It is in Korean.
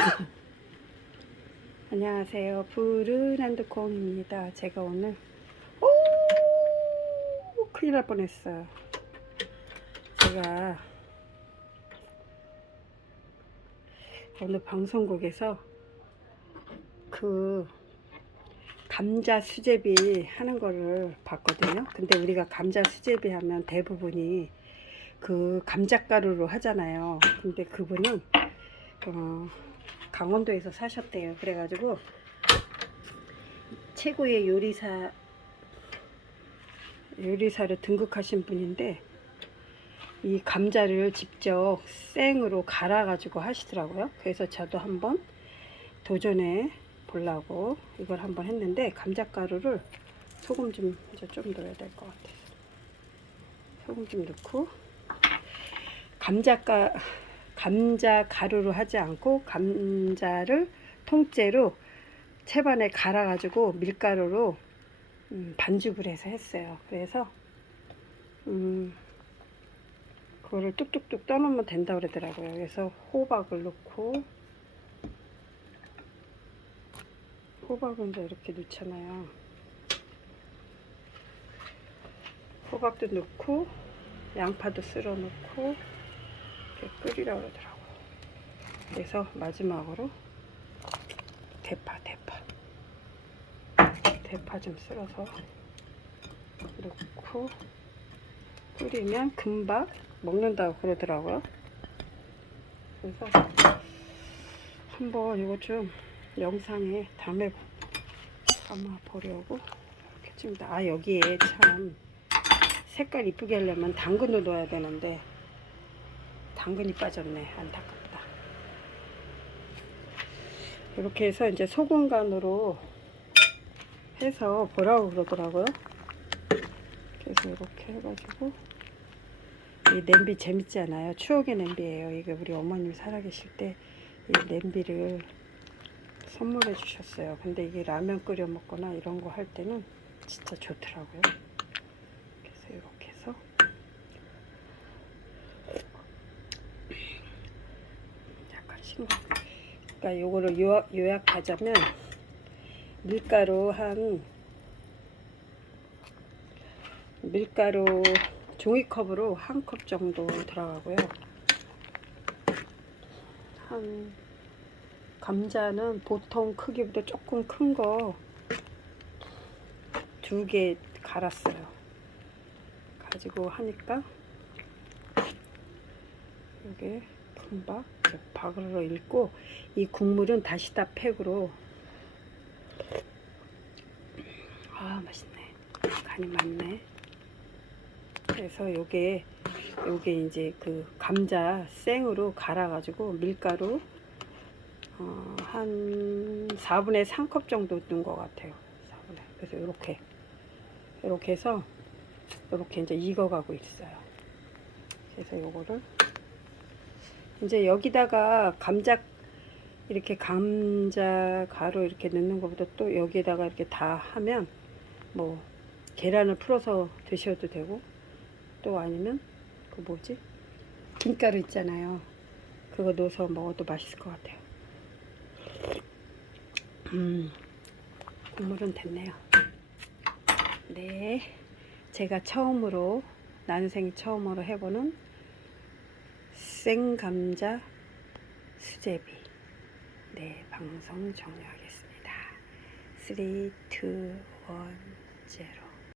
안녕하세요. 부르란드콩입니다. 제가 오늘 오 큰일 날 뻔했어요. 제가 오늘 방송국에서 그 감자 수제비 하는 거를 봤거든요. 근데 우리가 감자 수제비 하면 대부분이 그 감자가루로 하잖아요. 근데 그분은 어, 강원도에서 사셨대요. 그래가지고 최고의 요리사 요리사로 등극하신 분인데 이 감자를 직접 생으로 갈아 가지고 하시더라고요. 그래서 저도 한번 도전해 보려고 이걸 한번 했는데 감자가루를 소금 좀 이제 좀 넣어야 될 것 같아요. 소금 좀 넣고 감자가 감자 가루로 하지 않고 감자를 통째로 채반에 갈아가지고 밀가루로 음, 반죽을 해서 했어요. 그래서 음, 그거를 뚝뚝뚝 떠놓으면 된다 그러더라고요. 그래서 호박을 넣고 호박은 이제 이렇게 넣잖아요. 호박도 넣고 양파도 쓸어 넣고 끓이라고 그러더라고요. 그래서 마지막으로 대파, 대파. 대파 좀 쓸어서 넣고 끓이면 금방 먹는다고 그러더라고요. 그래서 한번 이거 좀 영상에 담아, 담아 보려고 이렇게 찝니다. 아, 여기에 참 색깔 이쁘게 하려면 당근을 넣어야 되는데 당근이 빠졌네. 안타깝다. 이렇게 해서 이제 소금 간으로 해서 보라고 그러더라고요. 그래서 이렇게 해가지고 이 냄비 재밌지 않아요? 추억의 냄비예요. 이게 우리 어머님 살아계실 때 이 냄비를 선물해 주셨어요. 근데 이게 라면 끓여 먹거나 이런 거 할 때는 진짜 좋더라고요. 그래서 이렇게 해서 싱거. 그러니까 요거를 요약, 요약하자면 밀가루 한 밀가루 종이컵으로 한 컵 정도 들어가고요. 한 감자는 보통 크기보다 조금 큰 거 두 개 갈았어요. 가지고 하니까 이게 품밥 박으로 읽고 이 국물은 다시 다 팩으로. 아 맛있네. 간이 맞네. 그래서 요게 요게 이제 그 감자 생으로 갈아 가지고 밀가루 어, 한 4분의 3컵 정도 넣은 것 같아요. 4분의. 그래서 이렇게. 이렇게 해서 이렇게 이제 익어가고 있어요. 그래서 요거를 이제 여기다가 감자 이렇게 감자 가루 이렇게 넣는 것보다 또 여기에다가 이렇게 다 하면 뭐 계란을 풀어서 드셔도 되고 또 아니면 그 뭐지? 김가루 있잖아요. 그거 넣어서 먹어도 맛있을 것 같아요. 음 국물은 됐네요. 네 제가 처음으로 난생이 처음으로 해보는 생감자 수제비. 네 방송 종료하겠습니다. 3, 2, 1, 0